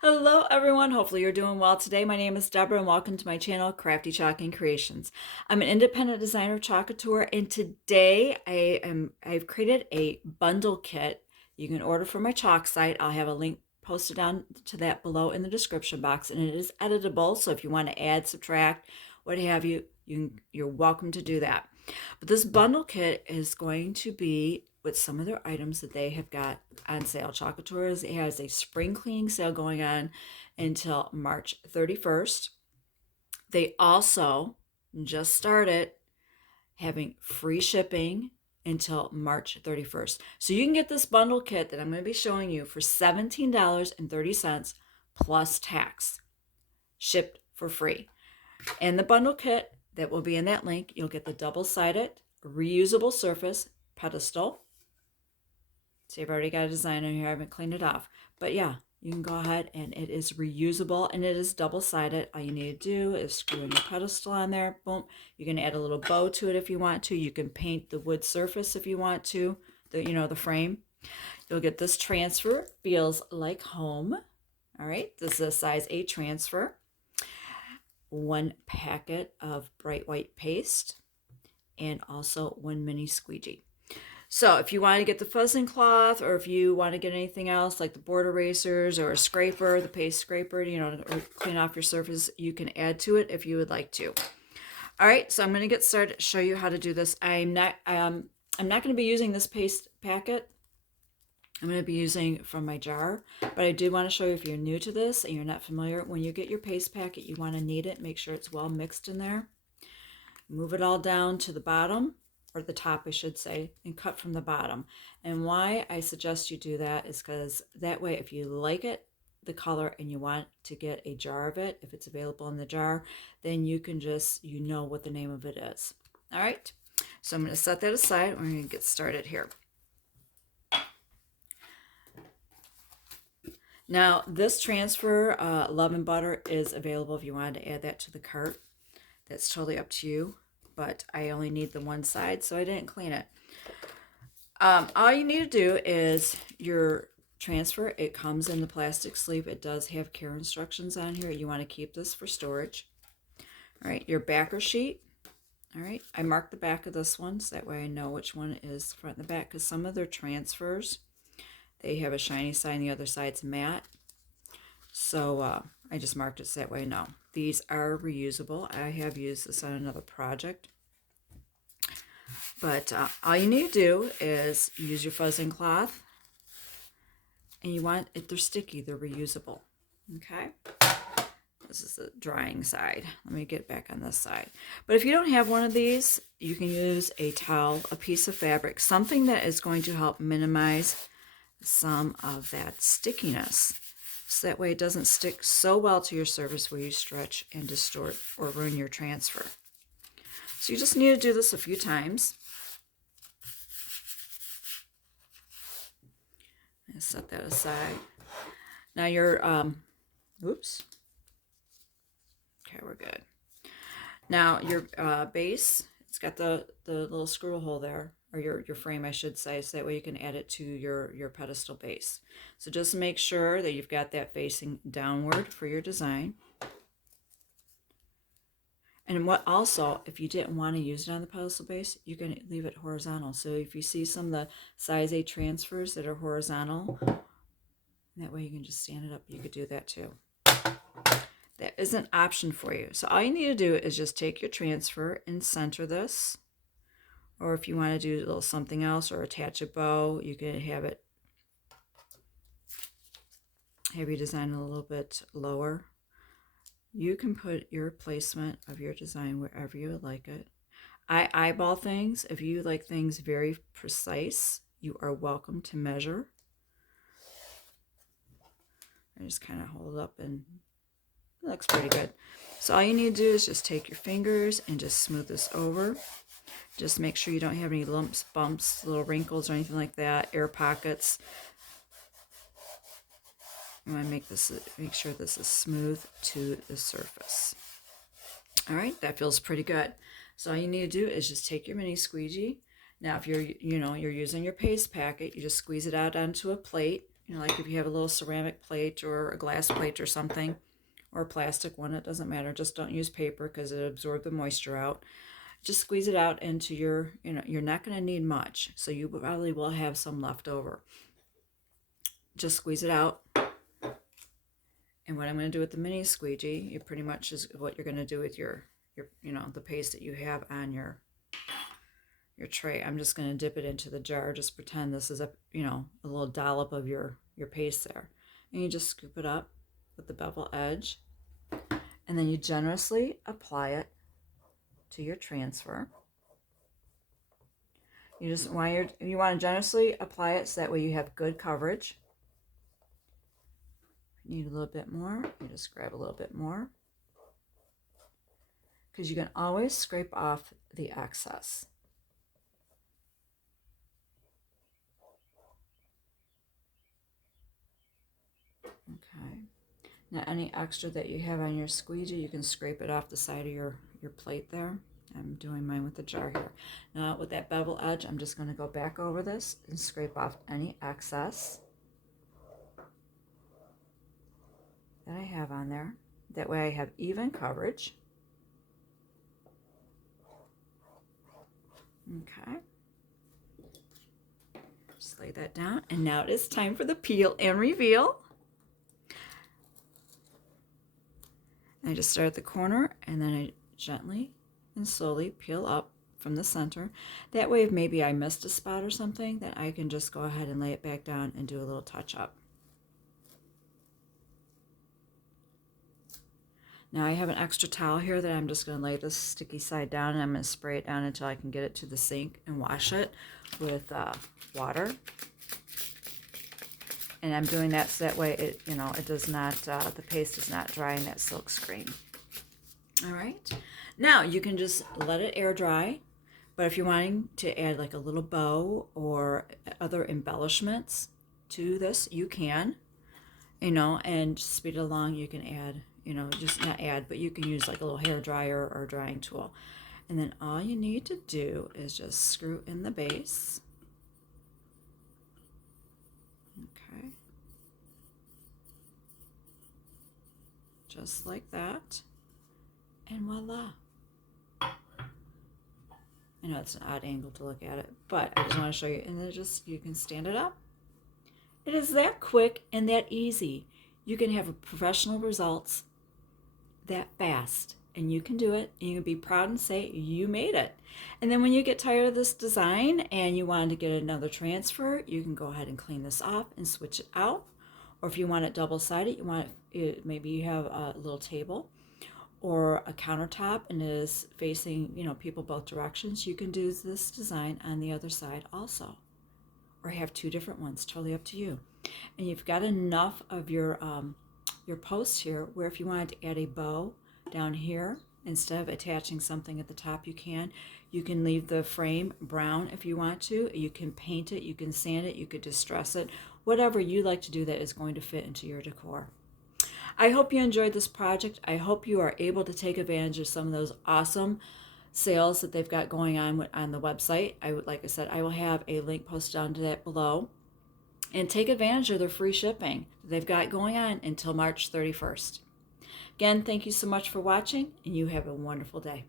Hello everyone, hopefully you're doing well today. My name is Deborah and welcome to my channel, Crafty Chalk Creations. I'm an independent designer of Chalk Couture, and today I've created a bundle kit you can order from my chalk site. I'll have a link posted down to that below in the description box, and it is editable, so if you want to add, subtract, what have you, you're welcome to do that. But this bundle kit is going to be with some of their items that they have got on sale. Chalk Couture has a spring cleaning sale going on until March 31st. They also just started having free shipping until March 31st. So you can get this bundle kit that I'm going to be showing you for $17.30 plus tax, shipped for free. And the bundle kit that will be in that link, you'll get the double-sided reusable surface pedestal. See, I've already got a design on here. I haven't cleaned it off. But yeah, you can go ahead, and it is reusable and it is double-sided. All you need to do is screw in your pedestal on there. Boom. You can add a little bow to it if you want to. You can paint the wood surface if you want to, the frame. You'll get this transfer. Feels like home. All right. This is a size 8 transfer. 1 packet of bright white paste and also 1 mini squeegee. So if you want to get the fuzzing cloth, or if you want to get anything else like the board erasers or a scraper, the paste scraper, or clean off your surface, you can add to it if you would like to. All right, so I'm going to get started, show you how to do this. I'm not going to be using this paste packet. I'm going to be using from my jar, but I do want to show you, if you're new to this and you're not familiar, when you get your paste packet, you want to knead it, make sure it's well mixed in there. Move it all down to the bottom, or the top I should say, and cut from the bottom. And why I suggest you do that is because that way, if you like it, the color, and you want to get a jar of it, if it's available in the jar, then you can just, what the name of it is. All right, so I'm going to set that aside. We're going to get started here. Now, this transfer, Love and Butter, is available if you wanted to add that to the cart. That's totally up to you, but I only need the one side, so I didn't clean it. All you need to do is your transfer. It comes in the plastic sleeve. It does have care instructions on here. You want to keep this for storage. All right, your backer sheet. All right, I marked the back of this one, so that way I know which one is front and the back, because some of their transfers, they have a shiny side and the other side's matte. So I just marked it so that way I know. These are reusable. I have used this on another project. But all you need to do is use your fuzzing cloth. And you want it, they're sticky, they're reusable. Okay? This is the drying side. Let me get back on this side. But if you don't have one of these, you can use a towel, a piece of fabric, something that is going to help minimize some of that stickiness. So that way it doesn't stick so well to your surface where you stretch and distort or ruin your transfer. So you just need to do this a few times. And set that aside. Now your, oops. Okay, we're good. Now your base, it's got the little screw hole there, or your frame, I should say, so that way you can add it to your pedestal base. So just make sure that you've got that facing downward for your design. And what also, if you didn't want to use it on the pedestal base, you can leave it horizontal. So if you see some of the size 8 transfers that are horizontal, that way you can just stand it up. You could do that too. That is an option for you. So all you need to do is just take your transfer and center this. Or if you want to do a little something else or attach a bow, you can have your design a little bit lower. You can put your placement of your design wherever you would like it. I eyeball things. If you like things very precise, you are welcome to measure. I just kind of hold it up and it looks pretty good. So all you need to do is just take your fingers and just smooth this over. Just make sure you don't have any lumps, bumps, little wrinkles or anything like that, air pockets. You want to make sure this is smooth to the surface. All right, that feels pretty good. So all you need to do is just take your mini squeegee. Now, if you're using your paste packet, you just squeeze it out onto a plate. You know, like if you have a little ceramic plate or a glass plate or something, or a plastic one, it doesn't matter. Just don't use paper because it absorbs the moisture out. Just squeeze it out into your, you know, you're not going to need much, so you probably will have some left over. Just squeeze it out. And what I'm going to do with the mini squeegee, it pretty much is what you're going to do with your you know, the paste that you have on your tray. I'm just going to dip it into the jar. Just pretend this is a, you know, a little dollop of your paste there. And you just scoop it up with the bevel edge. And then you generously apply it to your transfer. You just want you want to generously apply it so that way you have good coverage. If you need a little bit more, you just grab a little bit more. Because you can always scrape off the excess. Okay. Now any extra that you have on your squeegee, you can scrape it off the side of your plate there. I'm doing mine with the jar here. Now with that bevel edge, I'm just going to go back over this and scrape off any excess that I have on there. That way I have even coverage. Okay. Just lay that down. And now it is time for the peel and reveal. I just start at the corner and then I gently and slowly peel up from the center. That way if maybe I missed a spot or something, then I can just go ahead and lay it back down and do a little touch up. Now I have an extra towel here that I'm just going to lay this sticky side down, and I'm going to spray it down until I can get it to the sink and wash it with water. And I'm doing that so that way it, you know, it does not, the paste is not drying that silk screen. All right. Now you can just let it air dry, but if you're wanting to add like a little bow or other embellishments to this, you can, you know, and speed it along. You can add, you know, just not add, but you can use like a little hair dryer or drying tool. And then all you need to do is just screw in the base. Okay. Just like that. And voila. I know it's an odd angle to look at it, but I just want to show you. And then just, you can stand it up. It is that quick and that easy. You can have professional results that fast, and you can do it, and you can be proud and say you made it. And then when you get tired of this design and you want to get another transfer, you can go ahead and clean this off and switch it out. Or if you want it double-sided, you want it, maybe you have a little table or a countertop and it is facing, you know, people both directions, you can do this design on the other side also. Or have two different ones, totally up to you. And you've got enough of your post here where if you wanted to add a bow down here, instead of attaching something at the top, you can leave the frame brown if you want to. You can paint it, you can sand it, you could distress it, whatever you like to do that is going to fit into your decor. I hope you enjoyed this project. I hope you are able to take advantage of some of those awesome sales that they've got going on the website. Like I said, I will have a link posted onto that below. And take advantage of their free shipping that they've got going on until March 31st. Again, thank you so much for watching, and you have a wonderful day.